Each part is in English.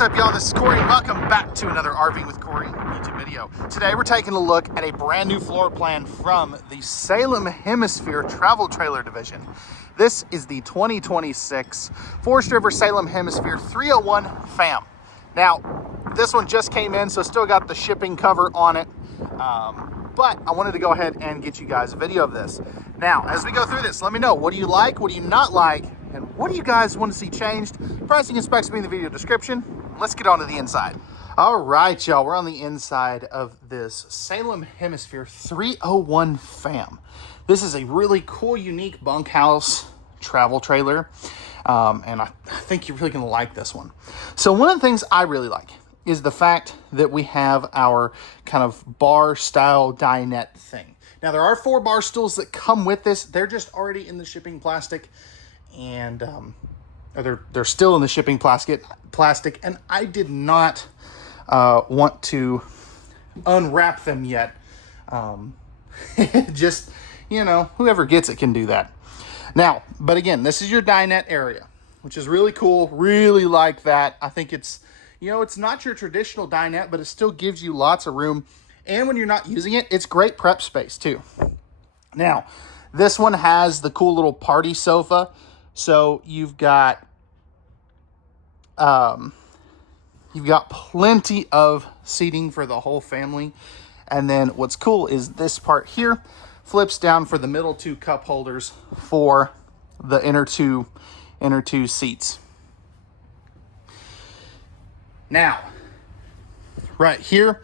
What's up, y'all? This is Cory, and welcome back to another RVing with Cory YouTube video. Today, we're taking a look at a brand new floor plan from the Salem Hemisphere Travel Trailer Division. This is the 2026 Forest River Salem Hemisphere 301 FAM. Now, this one just came in, so still got the shipping cover on it. But I wanted to go ahead and get you guys a video of this. Now, as we go through this, let me know, what do you like, what do you not like, and what do you guys want to see changed? Pricing and specs will be in the video description. Let's get on to the inside. All right, y'all, we're on the inside of this Salem Hemisphere 301 FAM. This is a really cool, unique bunkhouse travel trailer, and I think you're really gonna like this one. So one of the things I really like is the fact that we have our kind of bar style dinette thing. Now, there are 4 bar stools that come with this. They're just already in the shipping plastic, and they're still in the shipping plastic, and I did not want to unwrap them yet. Just, you know, whoever gets it can do that. Now, but again, this is your dinette area, which is really cool. Really like that. I think it's, you know, it's not your traditional dinette, but it still gives you lots of room. And when you're not using it, it's great prep space too. Now, this one has the cool little party sofa. So you've got plenty of seating for the whole family. And then what's cool is this part here flips down for the middle 2 cup holders for the inner two seats. Now, right here,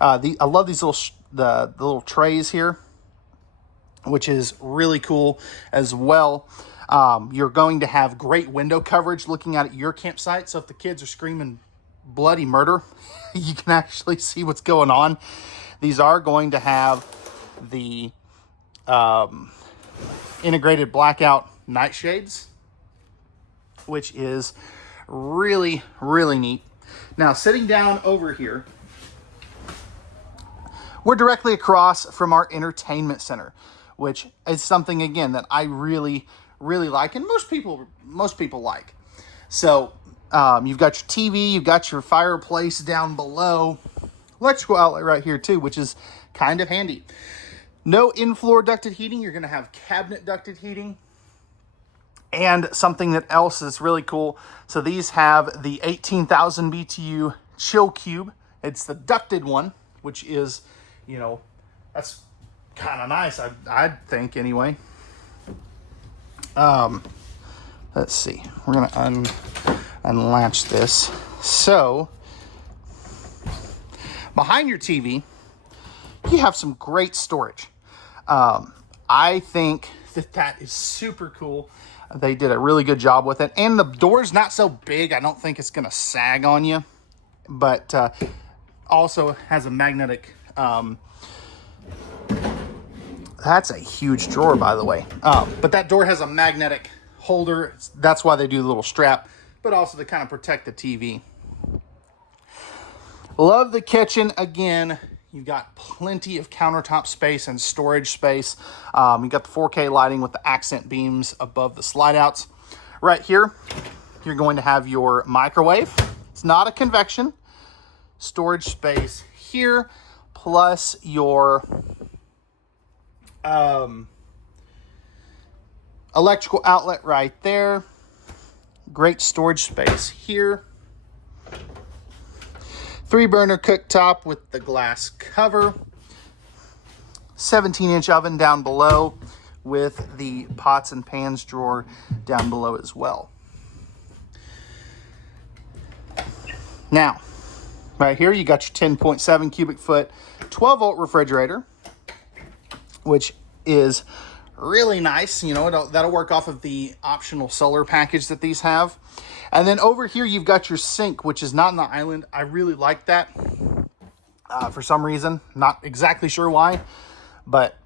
I love these the little trays here, which is really cool as well. You're going to have great window coverage looking out at your campsite. So if the kids are screaming bloody murder, you can actually see what's going on. These are going to have the integrated blackout nightshades, which is really, really neat. Now, sitting down over here, we're directly across from our entertainment center, which is something, again, that I really, really like, and most people like. So you've got your TV, you've got your fireplace down below, electrical outlet right here too, which is kind of handy. No in-floor ducted heating. You're going to have cabinet ducted heating. And something that else is really cool. So these have the 18,000 BTU chill cube. It's the ducted one, which is, you know, that's kind of nice, I'd think anyway. Let's see. We're going to unlatch this. So behind your TV, you have some great storage. I think that is super cool. They did a really good job with it. And the door's not so big. I don't think it's going to sag on you. But also has a magnetic... that's a huge drawer, by the way. But that door has a magnetic holder. That's why they do the little strap. But also to kind of protect the TV. Love the kitchen. Again, you've got plenty of countertop space and storage space. You've got the 4K lighting with the accent beams above the slide outs. Right here, you're going to have your microwave. It's not a convection. Storage space here, plus your electrical outlet right there. Great storage space here. 3-burner cooktop with the glass cover. 17-inch oven down below with the pots and pans drawer down below as well. Now, right here you got your 10.7 cubic foot 12-volt refrigerator, which is really nice. You know, that'll work off of the optional solar package that these have. And then over here, you've got your sink, which is not in the island. I really like that for some reason. Not exactly sure why, but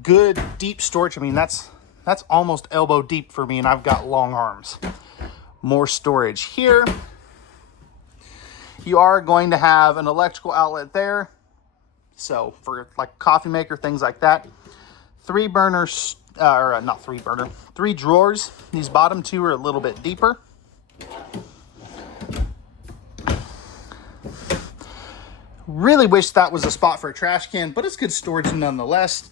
good deep storage. I mean, that's almost elbow deep for me, and I've got long arms. More storage here. You are going to have an electrical outlet there. So for like coffee maker, things like that. 3 burners, not 3 burner, 3 drawers. These bottom 2 are a little bit deeper. Really wish that was a spot for a trash can, but it's good storage nonetheless.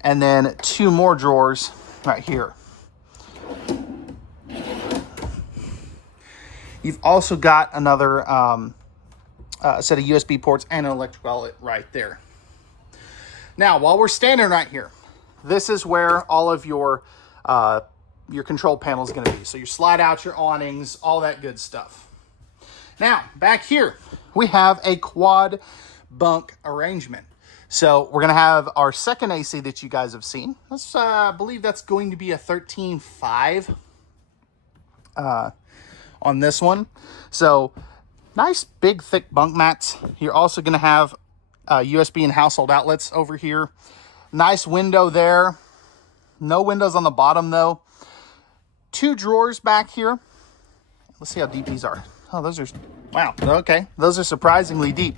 And then 2 more drawers right here. You've also got another set of USB ports and an electrical outlet right there. Now, while we're standing right here, this is where all of your control panel is going to be. So your slide out, your awnings, all that good stuff. Now, back here, we have a quad bunk arrangement. So we're going to have our second AC that you guys have seen. I believe that's going to be a 13.5 on this one. So nice big thick bunk mats. You're also going to have USB and household outlets over here. Nice window there. No windows on the bottom though. 2 drawers back here. Let's see how deep these are. Oh, those are, wow, okay. Those are surprisingly deep.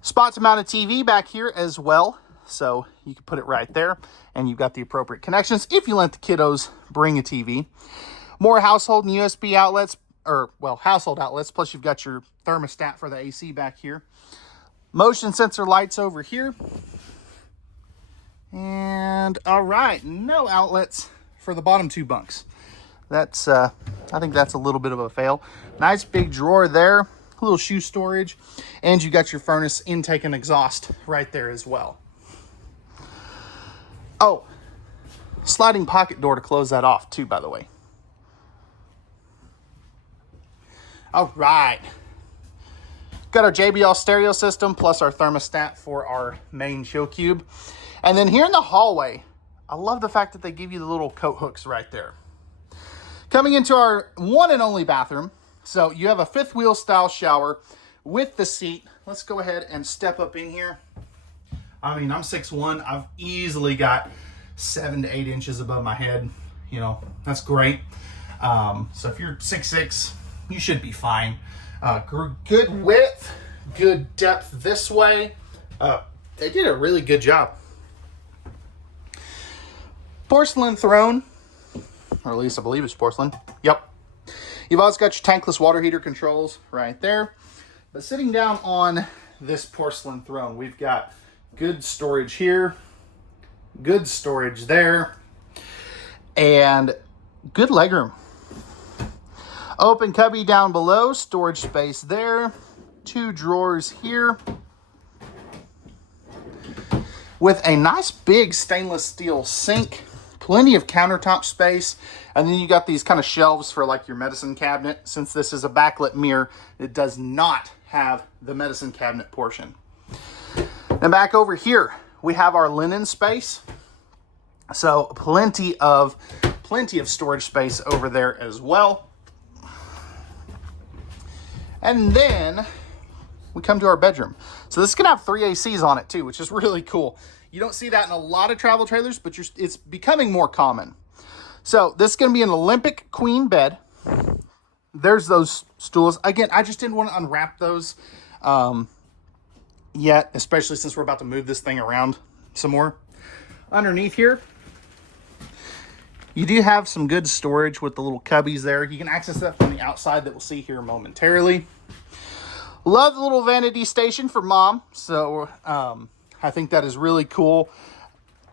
Spot to mount a TV back here as well. So you can put it right there and you've got the appropriate connections if you let the kiddos bring a TV. More household and USB outlets, or well, household outlets, plus you've got your thermostat for the AC back here. Motion sensor lights over here. And all right, no outlets for the bottom 2 bunks. That's, I think that's a little bit of a fail. Nice big drawer there, a little shoe storage, and you got your furnace intake and exhaust right there as well. Oh, sliding pocket door to close that off too, by the way. All right. Got our JBL stereo system plus our thermostat for our main chill cube. And then here in the hallway, I love the fact that they give you the little coat hooks right there. Coming into our one and only bathroom. So you have a 5th wheel style shower with the seat. Let's go ahead and step up in here. I mean, I'm 6'1". I've easily got 7 to 8 inches above my head. You know, that's great. So if you're 6'6", you should be fine. Good width, good depth this way. They did a really good job. Porcelain throne, or at least I believe it's porcelain. Yep. You've also got your tankless water heater controls right there. But sitting down on this porcelain throne, we've got good storage here, good storage there, and good legroom. Open cubby down below, storage space there, 2 drawers here, with a nice big stainless steel sink, plenty of countertop space, and then you got these kind of shelves for like your medicine cabinet. Since this is a backlit mirror, it does not have the medicine cabinet portion. And back over here, we have our linen space. So plenty of storage space over there as well. And then we come to our bedroom. So this is gonna have 3 ACs on it too, which is really cool. You don't see that in a lot of travel trailers, but it's becoming more common. So this is gonna be an Olympic queen bed. There's those stools. Again, I just didn't want to unwrap those yet, especially since we're about to move this thing around some more. Underneath here, you do have some good storage with the little cubbies there. You can access that from the outside that we'll see here momentarily. Love the little vanity station for mom. So I think that is really cool.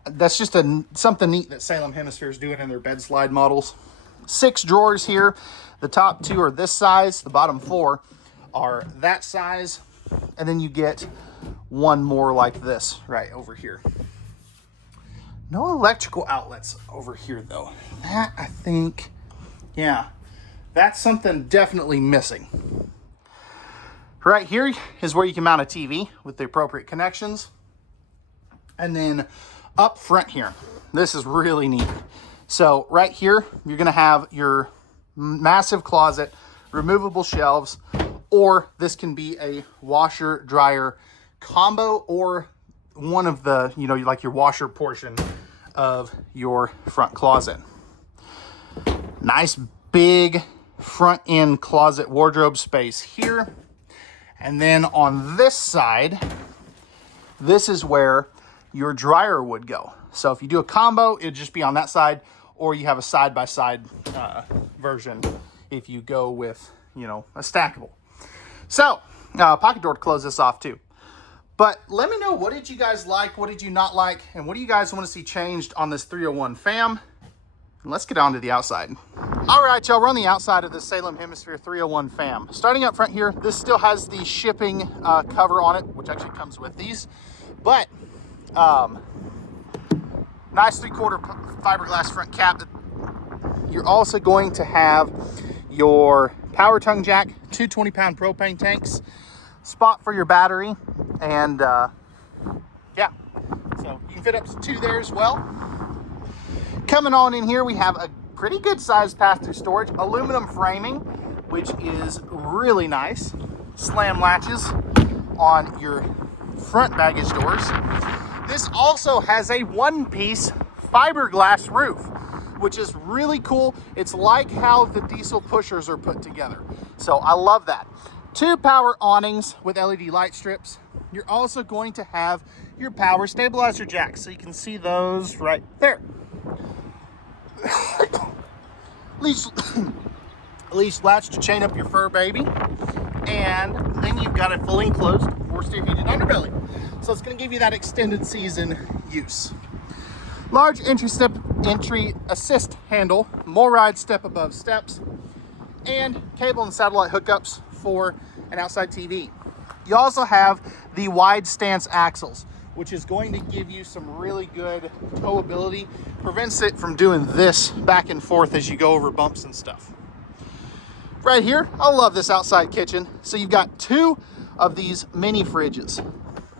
That's just something neat that Salem Hemisphere is doing in their bed slide models. 6 drawers here. The top 2 are this size. The bottom 4 are that size. And then you get 1 more like this right over here. No electrical outlets over here though. That, I think, yeah, that's something definitely missing. Right here is where you can mount a TV with the appropriate connections. And then up front here, this is really neat. So right here, you're gonna have your massive closet, removable shelves, or this can be a washer dryer combo, or one of the, you know, like your washer portion of your front closet. Nice big front end closet wardrobe space here. And then on this side, this is where your dryer would go. So if you do a combo, it'd just be on that side, or you have a side-by-side version if you go with you know, a stackable. So, pocket door to close this off too. But let me know, what did you guys like? What did you not like? And what do you guys want to see changed on this 301 FAM? And let's get on to the outside. All right, y'all, we're on the outside of the Salem Hemisphere 301 FAM. Starting up front here, this still has the shipping cover on it, which actually comes with these. But nice 3/4 fiberglass front cap. You're also going to have your power tongue jack, 2 20-pound propane tanks, spot for your battery, and yeah, so you can fit up to 2 there as well. Coming on in here, we have a pretty good sized pass-through storage, aluminum framing, which is really nice. Slam latches on your front baggage doors. This also has a one-piece fiberglass roof, which is really cool. It's like how the diesel pushers are put together. So I love that. 2 power awnings with LED light strips. You're also going to have your power stabilizer jacks, so you can see those right there. Leash latch to chain up your fur baby. And then you've got a fully enclosed 4-steer heated underbelly. So it's going to give you that extended season use. Large entry assist handle, MORryde step above steps, and cable and satellite hookups for an outside TV. You also have the wide stance axles, which is going to give you some really good towability, prevents it from doing this back and forth as you go over bumps and stuff. Right here, I love this outside kitchen. So you've got 2 of these mini fridges.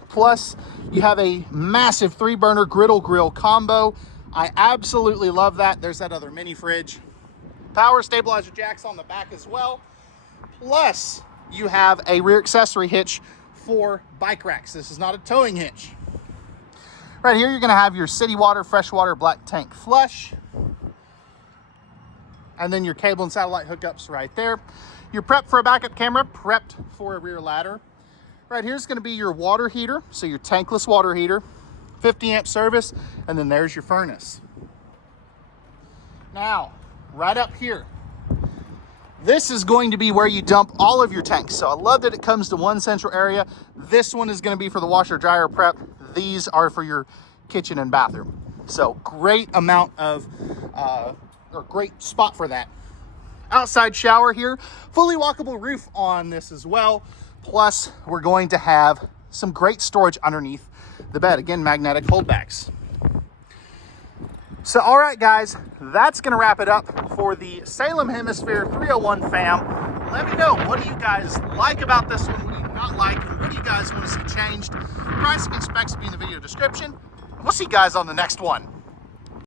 Plus, you have a massive 3-burner griddle grill combo. I absolutely love that. There's that other mini fridge. Power stabilizer jacks on the back as well. Plus, you have a rear accessory hitch for bike racks. This is not a towing hitch. Right here, you're gonna have your city water, freshwater, black tank flush. And then your cable and satellite hookups right there. You're prepped for a backup camera, prepped for a rear ladder. Right here's gonna be your water heater, so your tankless water heater, 50 amp service, and then there's your furnace. Now, right up here, this is going to be where you dump all of your tanks. So I love that it comes to one central area. This one is gonna be for the washer dryer prep. These are for your kitchen and bathroom. So great amount of, or great spot for that. Outside shower here, fully walkable roof on this as well. Plus we're going to have some great storage underneath the bed. Again, magnetic holdbacks. So, all right, guys, that's going to wrap it up for the Salem Hemisphere 301 FAM. Let me know, what do you guys like about this one? What do you not like? And what do you guys want to see changed? Pricing and specs will be in the video description. And we'll see you guys on the next one.